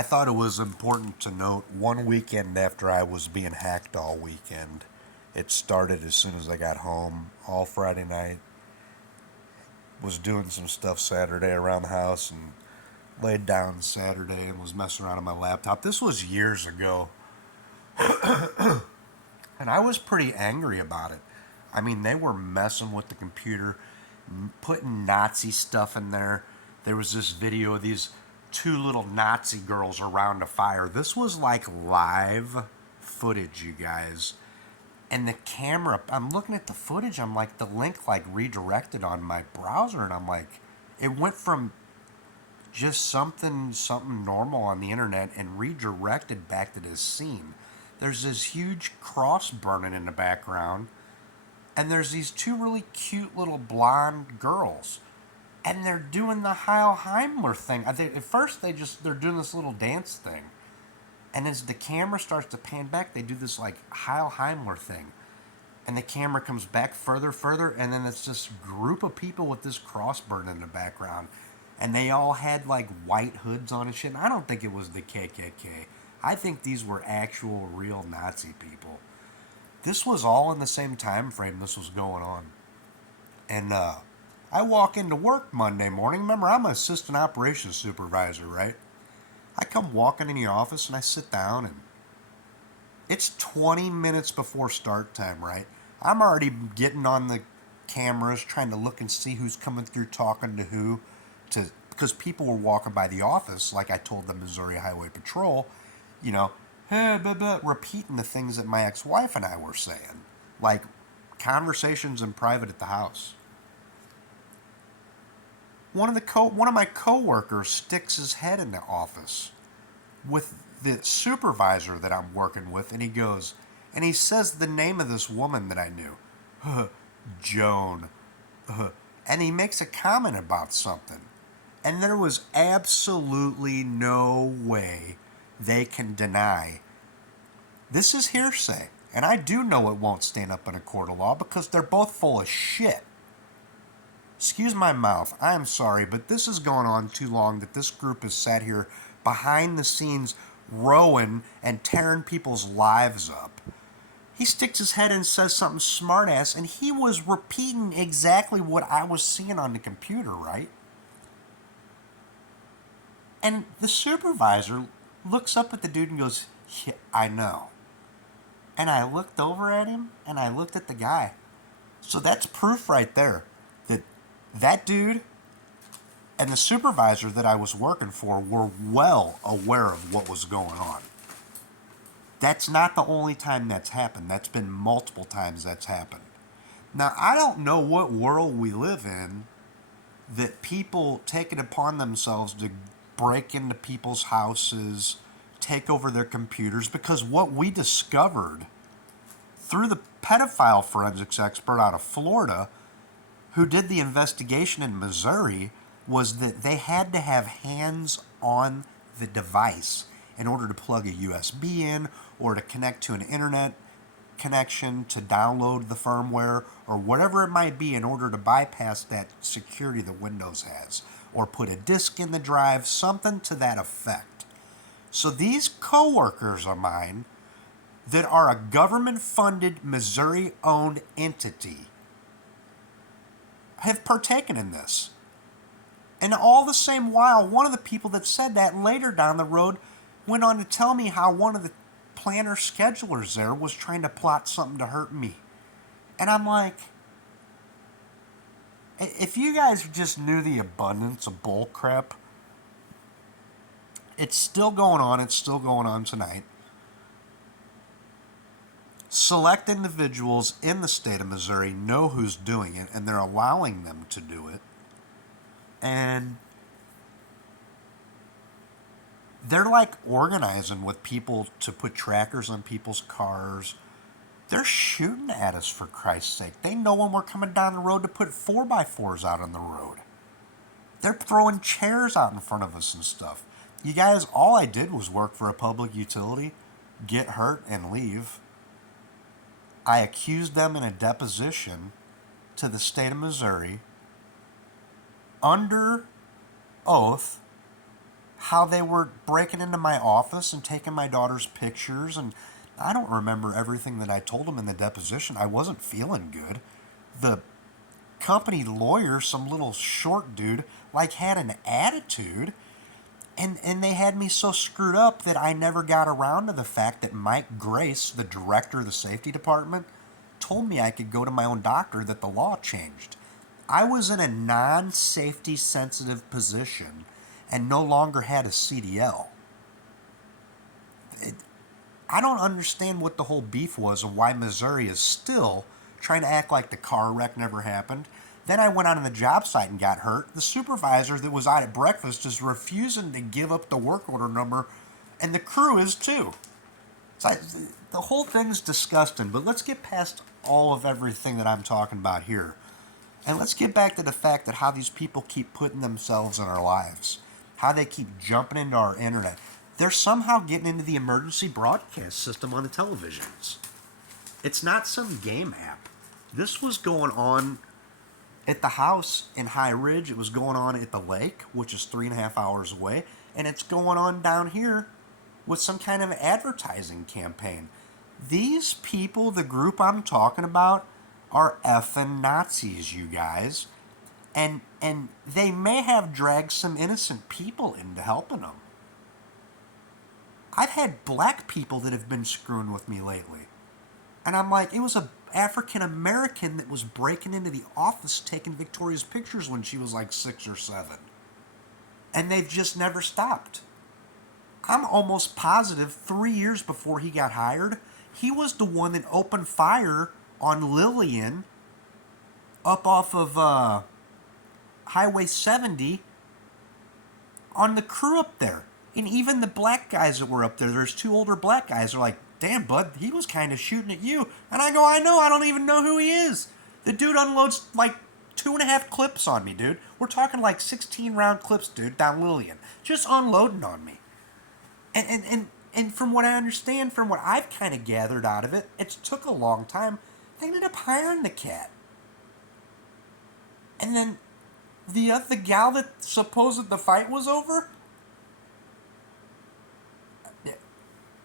I thought it was important to note one weekend after I was being hacked all weekend. It started as soon as I got home, all Friday night. Was doing some stuff Saturday around the house and laid down Saturday and was messing around on my laptop. This was years ago, and I was pretty angry about it. I mean, they were messing with the computer, putting Nazi stuff in there. There was this video of these two little Nazi girls around a fire. This was like live footage, you guys. And the camera, I'm looking at the footage, I'm like, the link like redirected on my browser, and I'm like, it went from just something normal on the internet and redirected back to this scene. There's this huge cross burning in the background, and there's these two really cute little blonde girls, and they're doing the Heil Heimler thing. At first, they're doing this little dance thing, and as the camera starts to pan back, they do this like Heil Heimler thing, and the camera comes back further, and then it's this group of people with this cross burning in the background, and they all had like white hoods on and shit. And I don't think it was the KKK. I think these were actual real Nazi people. This was all in the same time frame this was going on. And I walk into work Monday morning. Remember, I'm an assistant operations supervisor, right? I come walking in the office and I sit down, and it's 20 minutes before start time, right? I'm already getting on the cameras, trying to look and see who's coming through talking to who, because people were walking by the office, like I told the Missouri Highway Patrol, you know, hey, blah, blah, repeating the things that my ex-wife and I were saying, like conversations in private at the house. One of my coworkers sticks his head in the office with the supervisor that I'm working with, and he goes, and he says the name of this woman that I knew, Joan, and he makes a comment about something, and there was absolutely no way they can deny this is hearsay, and I do know it won't stand up in a court of law because they're both full of shit. Excuse my mouth, I am sorry, but this has gone on too long that this group has sat here behind the scenes rowing and tearing people's lives up. He sticks his head and says something smartass, and he was repeating exactly what I was seeing on the computer, right? And the supervisor looks up at the dude and goes, yeah, I know. And I looked over at him, and I looked at the guy. So that's proof right there that that dude and the supervisor that I was working for were well aware of what was going on. That's not the only time that's happened. That's been multiple times that's happened. Now, I don't know what world we live in that people take it upon themselves to break into people's houses, take over their computers, because what we discovered through the pedophile forensics expert out of Florida who did the investigation in Missouri was that they had to have hands on the device in order to plug a USB in or to connect to an internet connection to download the firmware or whatever it might be in order to bypass that security that Windows has, or put a disk in the drive, something to that effect. So these coworkers of mine that are a government-funded, Missouri-owned entity have partaken in this. And all the same while, one of the people that said that later down the road went on to tell me how one of the planner schedulers there was trying to plot something to hurt me. And I'm like, if you guys just knew the abundance of bull crap, it's still going on. It's still going on tonight. Select individuals in the state of Missouri know who's doing it, and they're allowing them to do it. And they're like organizing with people to put trackers on people's cars. They're shooting at us, for Christ's sake. They know when we're coming down the road to put 4x4s out on the road. They're throwing chairs out in front of us and stuff. You guys, all I did was work for a public utility, get hurt, and leave. I accused them in a deposition to the state of Missouri under oath how they were breaking into my office and taking my daughter's pictures. And I don't remember everything that I told them in the deposition. I wasn't feeling good. The company lawyer, some little short dude, like had an attitude. And they had me so screwed up that I never got around to the fact that Mike Grace, the director of the safety department, told me I could go to my own doctor, that the law changed. I was in a non safety sensitive position and no longer had a CDL. I don't understand what the whole beef was and why Missouri is still trying to act like the car wreck never happened. Then I went out on the job site and got hurt. The supervisor that was out at breakfast is refusing to give up the work order number, and the crew is too. So the whole thing's disgusting, but let's get past all of everything that I'm talking about here. And let's get back to the fact that how these people keep putting themselves in our lives, how they keep jumping into our internet. They're somehow getting into the emergency broadcast system on the televisions. It's not some game app. This was going on at the house in High Ridge. It was going on at the lake, which is 3.5 hours away. And it's going on down here with some kind of advertising campaign. These people, the group I'm talking about, are effing Nazis, you guys. And they may have dragged some innocent people into helping them. I've had black people that have been screwing with me lately. And I'm like, it was a African American that was breaking into the office taking Victoria's pictures when she was like 6 or 7. And they've just never stopped. I'm almost positive 3 years before he got hired, he was the one that opened fire on Lillian up off of Highway 70 on the crew up there. And even the black guys that were up there, there's 2 older black guys, are like, damn, bud, he was kind of shooting at you. And I go, I know, I don't even know who he is. The dude unloads like 2.5 clips on me, dude. We're talking like 16-round clips, dude, down Lillian. Just unloading on me. And from what I understand, from what I've kind of gathered out of it, it took a long time. They ended up hiring the cat. And then the gal that supposed the fight was over,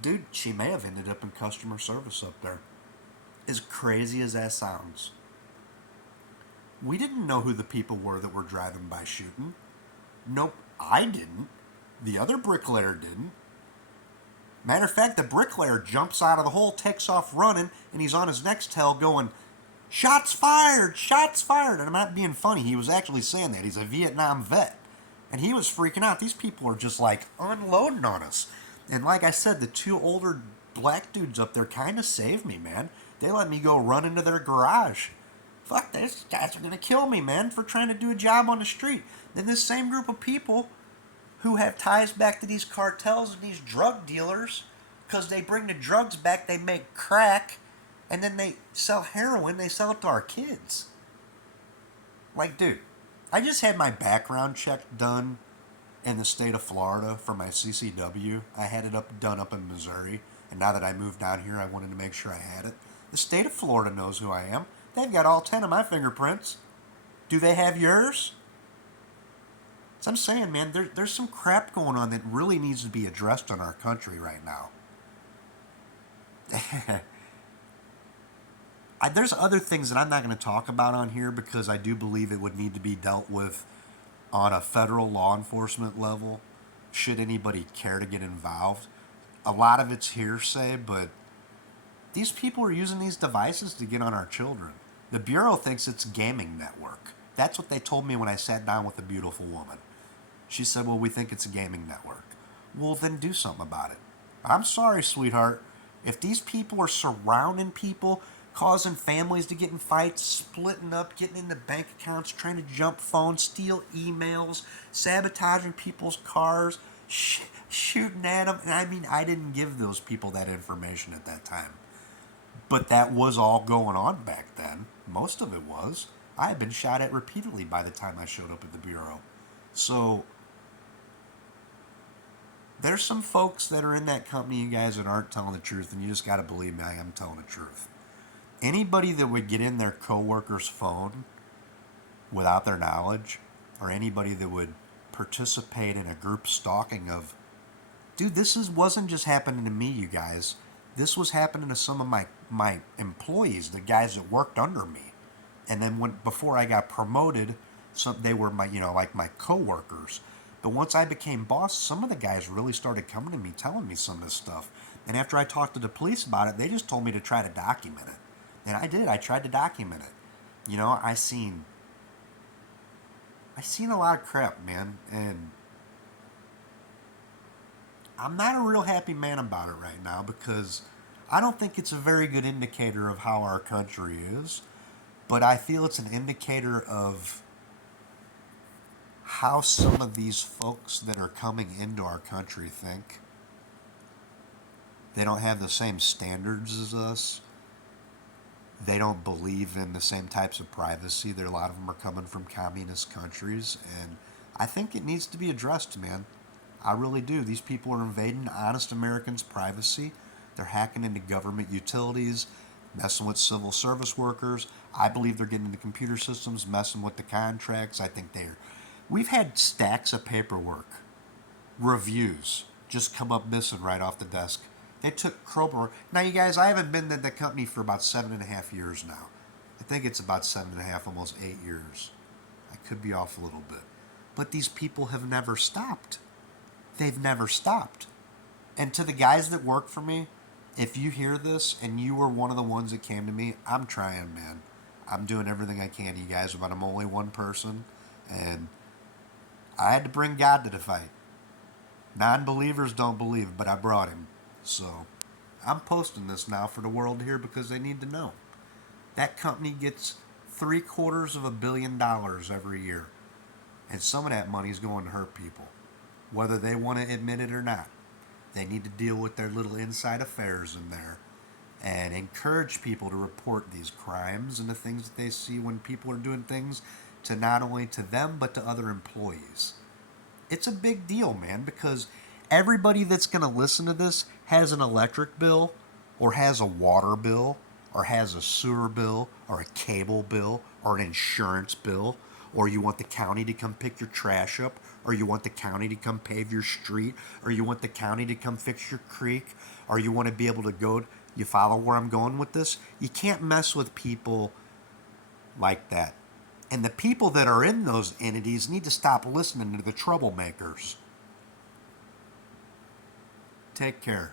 dude, she may have ended up in customer service up there. As crazy as that sounds. We didn't know who the people were that were driving by shooting. Nope, I didn't. The other bricklayer didn't. Matter of fact, the bricklayer jumps out of the hole, takes off running, and he's on his Nextel going, shots fired, shots fired. And I'm not being funny, he was actually saying that. He's a Vietnam vet. And he was freaking out. These people are just like unloading on us. And like I said, the 2 older black dudes up there kind of saved me, man. They let me go run into their garage. Fuck, these guys are going to kill me, man, for trying to do a job on the street. Then this same group of people who have ties back to these cartels and these drug dealers, because they bring the drugs back, they make crack, and then they sell heroin, they sell it to our kids. Like, dude, I just had my background check done in the state of Florida for my CCW. I had it done up in Missouri, and now that I moved down here, I wanted to make sure I had it. The state of Florida knows who I am. They've got all 10 of my fingerprints. Do they have yours? So I'm saying, man, there's some crap going on that really needs to be addressed in our country right now. There's other things that I'm not going to talk about on here because I do believe it would need to be dealt with on a federal law enforcement level, should anybody care to get involved. A lot of it's hearsay, but these people are using these devices to get on our children. The Bureau thinks it's a gaming network. That's what they told me when I sat down with a beautiful woman. She said, well, we think it's a gaming network. Well, then do something about it. I'm sorry, sweetheart. If these people are surrounding people, causing families to get in fights, splitting up, getting into bank accounts, trying to jump phones, steal emails, sabotaging people's cars, shooting at them. And I mean, I didn't give those people that information at that time. But that was all going on back then. Most of it was. I had been shot at repeatedly by the time I showed up at the Bureau. So there's some folks that are in that company, you guys, that aren't telling the truth, and you just got to believe me, I am telling the truth. Anybody that would get in their coworker's phone without their knowledge, or anybody that would participate in a group stalking of, dude, wasn't just happening to me, you guys. This was happening to some of my employees, the guys that worked under me. And then before I got promoted, they were my, like my coworkers. But once I became boss, some of the guys really started coming to me, telling me some of this stuff. And after I talked to the police about it, they just told me to try to document it. And I did. I tried to document it. I seen a lot of crap, man, and I'm not a real happy man about it right now because I don't think it's a very good indicator of how our country is, but I feel it's an indicator of how some of these folks that are coming into our country think. They don't have the same standards as us. They don't believe in the same types of privacy. A lot of them are coming from communist countries, and I think it needs to be addressed, man. I really do. These people are invading honest Americans' privacy. They're hacking into government utilities, messing with civil service workers. I believe they're getting into computer systems, messing with the contracts. I think we've had stacks of paperwork, reviews, just come up missing right off the desk. They took Krober. Now, you guys, I haven't been at the company for about 7.5 years now. I think it's about 7.5, almost 8 years. I could be off a little bit. But these people have never stopped. They've never stopped. And to the guys that work for me, if you hear this and you were one of the ones that came to me, I'm trying, man. I'm doing everything I can to you guys, but I'm only one person. And I had to bring God to the fight. Non-believers don't believe, but I brought him. So I'm posting this now for the world to hear because they need to know. That company gets $750 million every year. And some of that money is going to hurt people, whether they want to admit it or not. They need to deal with their little inside affairs in there and encourage people to report these crimes and the things that they see when people are doing things to not only to them but to other employees. It's a big deal, man, because everybody that's going to listen to this has an electric bill or has a water bill or has a sewer bill or a cable bill or an insurance bill, or you want the county to come pick your trash up, or you want the county to come pave your street, or you want the county to come fix your creek, or you want to be able to go, you follow where I'm going with this? You can't mess with people like that. And the people that are in those entities need to stop listening to the troublemakers. Take care.